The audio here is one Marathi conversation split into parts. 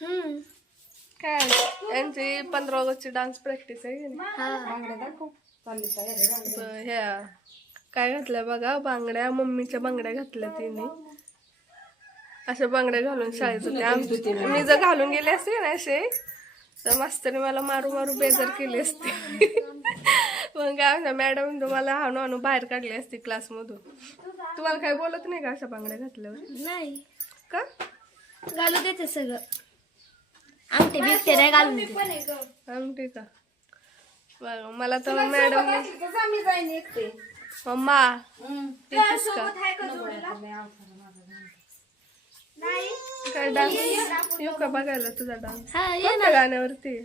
काय? नाही. यांची पंधरा ऑगस्टची डान्स प्रॅक्टिस आहे ह्या. काय घातल्या बघा? बांगड्या मम्मीच्या बांगड्या घातल्या तिने. अशा बांगड्या घालून शाळेत होते मी जर घालून गेले असते ना असे तर मास्तरने मला मारू मारू बेजार केली असते. मग काय मॅडम तुम्हाला हाणू हाणू बाहेर काढली असती क्लासमधून तुम्हाला काय बोलत नाही का अशा बांगड्या घातल्यावर? नाही. का? घालू देते सगळं. आमटे बिबटे नाही घालून देते का बघा मला तर मॅडम मम्मा का? काय डान्स? येऊ का बघायला तुझा डान्स? हा ये गाण्यावरती?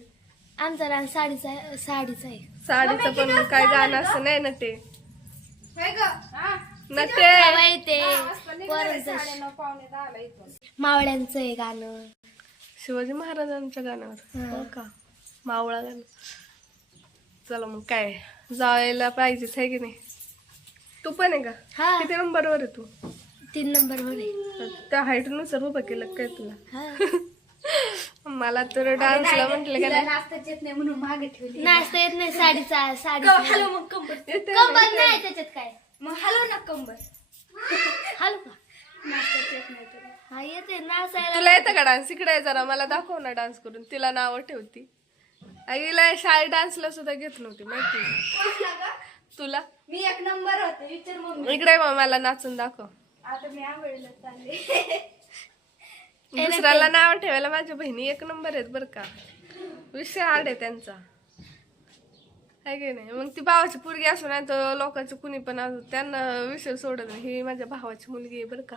आमचा डान्स साडीचा आहे- साडीचा आहे. साडीचं पण काय गाणं असं नाही ना ते. ना ते मावळ्यांचं आहे गाणं. शिवाजी महाराजांच्या गाण्यावर. हो. का? मावळा गाणं. चला मग काय जायला पाहिजेच आहे की नाही? तू पण आहे का? हा. किती नंबरवर आहे तू? तीन नंबर वर त्या हाईटनुसार उभं केलं काय तुला? हा. मला तर डान्सला म्हटलं का नाही? नाचता येत नाही साडीचा साडीचा. येते कंबर नाही त्याच्यात काय? मग हलव ना कंबर हालू का हा येते नाचायला तुला येतं का डान्स इकडे जरा मला दाखव ना डान्स करून. तिला नाव ठेवती. आईला शाळेत डान्सला सुद्धा घेत नव्हती माहिती तुला? मी एक नंबर होते विचार मम्मी. इकडे मग मला नाचून दाखव. आता मी आवडलं चालले. दुसऱ्याला नाव ठेवायला माझ्या बहिणी एक नंबर आहेत बरं का. विषय आड आहे त्यांचा. आहे की नाही? मग ती भावाची पोरगी असो नाही तर लोकांचं कुणी पण असो त्यांना विषय सोडत नाही. ही माझ्या भावाची मुलगी आहे बरं का.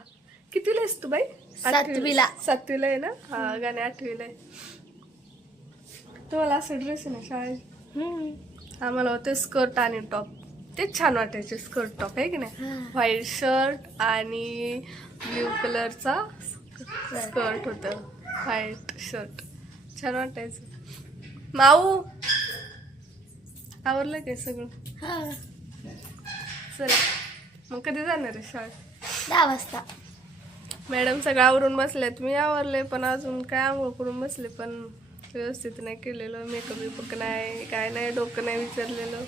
कितीला आहेस तू बाई? सातवीला. सातवीला आहे ना? हा गाणे आठवीला आहे. तुम्हाला असं ड्रेस आहे ना शाळेत. आम्हाला होते स्कर्ट आणि टॉप ते छान वाटायचे स्कर्ट टॉप आहे की नाही. व्हाईट शर्ट आणि ब्ल्यू कलरचा स्कर्ट होतं. व्हाईट शर्ट छान वाटायचं. माऊ आवरलं काय सगळं? हा. चला. मग कधी जाणार आहे शाळेत? दहा वाजता. मॅडम सगळं आवरून बसल्यात. मी आवरले पण अजून काय आंघोळ करून बसले पण व्यवस्थित नाही केलेलं. मेकअप बिकअप नाही काय नाही डोकं नाही विचारलेलं.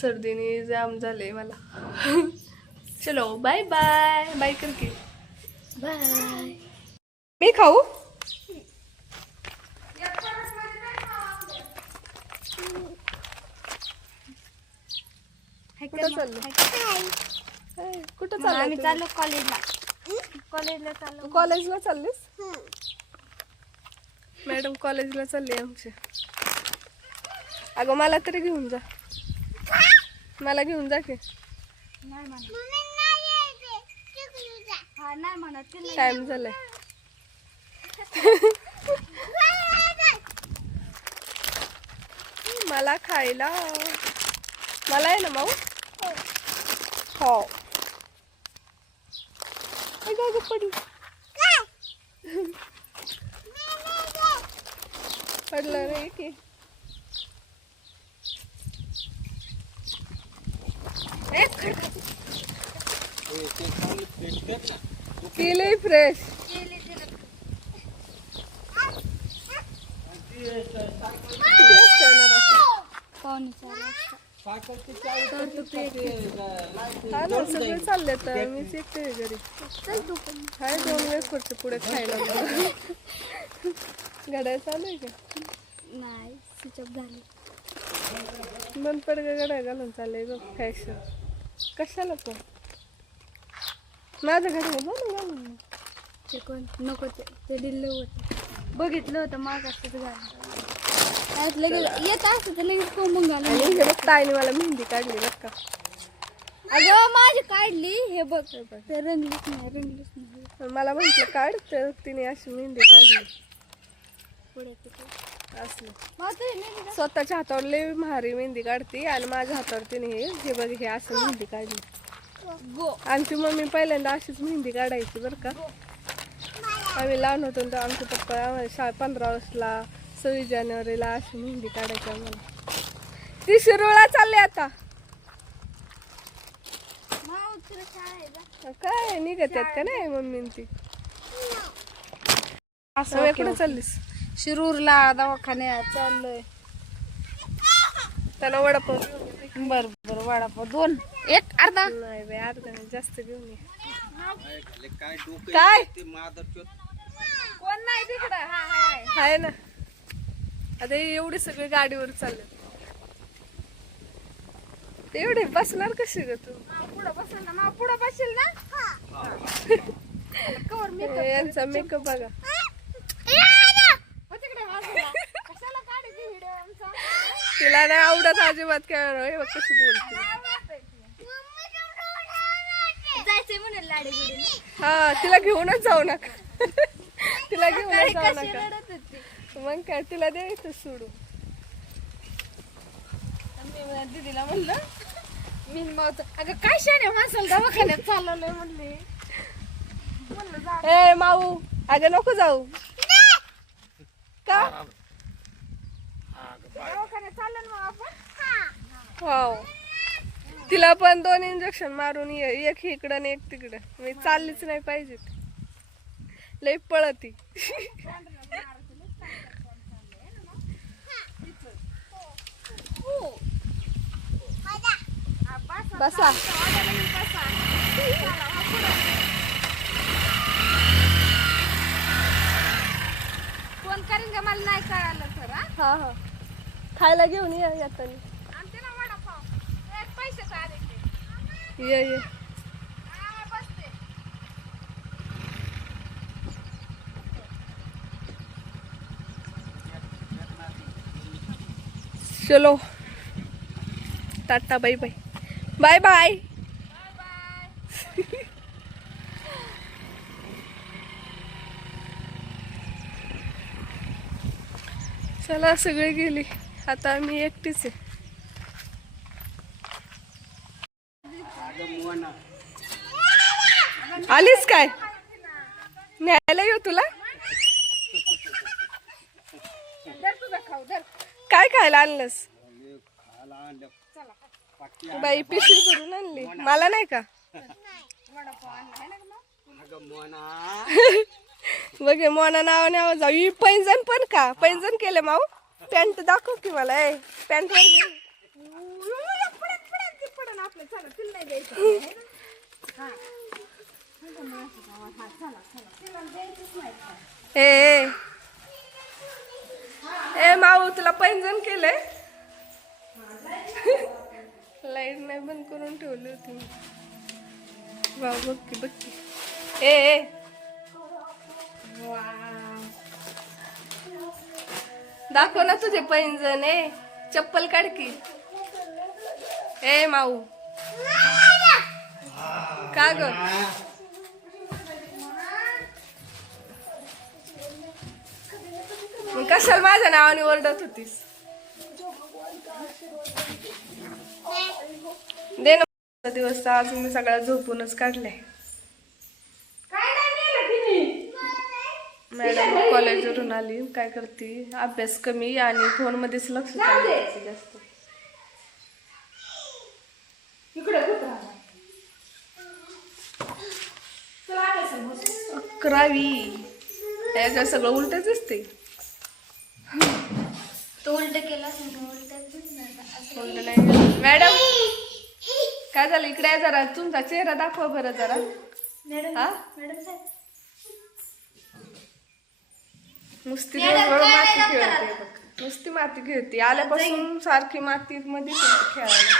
सर्दीने जाम झाले मला. चलो बाय बाय बाय कर की बाय मी खाऊ? कुठं चाललो? हाय, कुठं चाललो आम्ही चाललो कॉलेजला. कॉलेजला चाललो. तू कॉलेजला चाललीस? मॅडम कॉलेजला चालली आमची. अगं मला तरी घेऊन जा. मला घेऊन जा की. नाही म्हणत. हा नाही म्हणत. तिला टाइम झालाय. मला खायला. मला आहे ना माऊ? हो पडली पडलं रे की केलंय फ्रेश पाहुणे चालू हा ना सगळे चालले तर मीच एकटे आहे घरी. हाय दोन वेळेस पुढचे पुढे खायला घड्याळ चालू आहे का? नाही स्विचअप झाली. बंद पड घड्याळ घालून चाललंय बघ फॅशन कशाला पण? माझं घड्याळ घालून घालून ते कोण? नको ते ते दिलं होतं. बघितलं होतं माग असं झालं त्यात लगेच येत असतं तर लगेच कोंबून घालून आणि हे बघ ताईने मला मेहंदी काढली बघ का. अगं माझी काढली. हे बघ. ते रंगलीच नाही रंगलीच नाही. मला म्हटलं काढ तर तिने अशी मेहंदी काढली. पुढे तिथे असलं. मग ते नाही दिलं. स्वतःच्या हातावर लय भारी मेहंदी काढते आणि माझ्या हातावर तिने हे हे बघ हे असं मेहंदी काढली. गो. आमची मम्मी पहिल्यांदा अशीच मेहंदी काढायची बरं का. आम्ही लहान होतो तर आमचे पप्पा आम्हाला शा पंधरा ऑगस्टला सव्वीस जानेवारीला अशी मेहंदी काढायची आम्हाला. ती शिरोळा चालली आता? काय निघत आहेत का नाही मम्मी ती? असं कुठं चाललीस. शिरूरला दवाखान्यात चाललोय. त्याला वडापाव. बर बर वडापाव. दोन. एक अर्धा. नाही बाई अर्धा नाही जास्त घेऊन ये. काय डोकं काय? ते माधव कोण नाही तिकडं? हा. हाय ना. आता हे एवढे सगळे गाडीवर चालले. ते एवढे बसणार कशी ग तू? पुढं बसेल ना? मा पुढं बसेल ना? कवर हे यांचा मेकअप बघा. हो आमचा? तिला नाही आवडत अजिबात काय हे बघ कशी बोलते. हा तिला घेऊनच जाऊ नका. तिला घेऊनच जाऊ नका. मग काय तिला द्यायचं सोडून. मी दीदीला म्हणलं मी मग अगं काय शाने माणसाला दवाखान्यात चालवलंय म्हणले. म्हणलं जा. ए माऊ अगं नको जाऊ. का? दवाखान्यात चाललं मग आपण? हो. तिला पण दोन इंजेक्शन मारून ये एक इकडं आणि एक तिकडं. मी चाललीच नाही पाहिजे लई पळती. बसा. फोन करीन का? मला नाही कळालं सर हा हा. हा खायला घेऊन ये येताना आमचे ना वडापाव. एक पैसे आले ते. ये ये. हा, बसते. चलो. Tata bye bye. Bye bye. चला सगळे गेली. आता मी एकटीच आहे. आलीस काय? न्यायला येऊ तुला? काय खायला आणलंस? बाई पिशवी करून आणली. मला नाही का? बघ मोना नाव नाव जाऊ पैंजण पण का? पैंजण केलं माऊ? पॅन्ट दाखव की मला ए. पॅन्ट वर ए माऊ तुला पैंजण केलंय? लाइट नाही बंद करून ठेवली होती. वा बघ की बघ की. ए दाखव ना तुझे पैंजण ए. चप्पल काढ की. ए माऊ. का ग? मग कशाला माझ्या नावाने ओरडत होतीस? दे ना दिवस आज मी सगळ्या झोपूनच काढले मॅडम कॉलेजवरून आली. काय करते? अभ्यास कमी आणि फोन मध्येच लक्ष जास्त. अकरावी. त्याच्या सगळं उलटच असते तो उलट केला नाही. मॅडम काय झालं? इकडे या जरा. तुमचा चेहरा दाखवा बरं जरा. मॅडम हा? मॅडम साहेब. नुसती माती खेळते बघ. नुसती माती खेळते. आल्यापासून सारखी माती मध्ये खेळायला.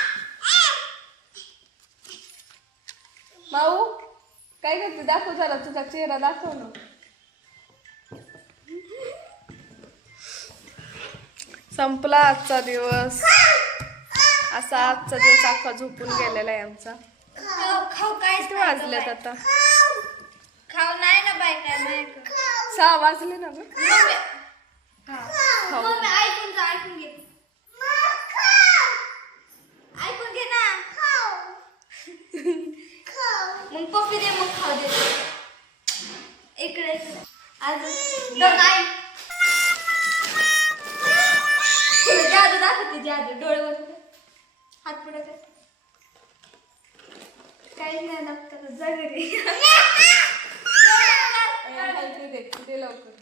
माऊ काय करते? दाखव जरा. तुझा चेहरा दाखव ना. संपला आजचा दिवस. असा आजचा दिवस अख्खा झोपून गेलेला आहे आमचा. खाऊ खाऊ किती वाजलेत आता? खाऊ नाही ना बाय काय नाही सहा वाजले ना मम्मी ऐकून जा ऐकून घे. ऐकून घे ना. मग पप्पी दे मग खाऊ दे. इकडे. दोन आई हात पुढे कर. काहीच नाही दाखवत जा घरी खालती दे, दे लवकर.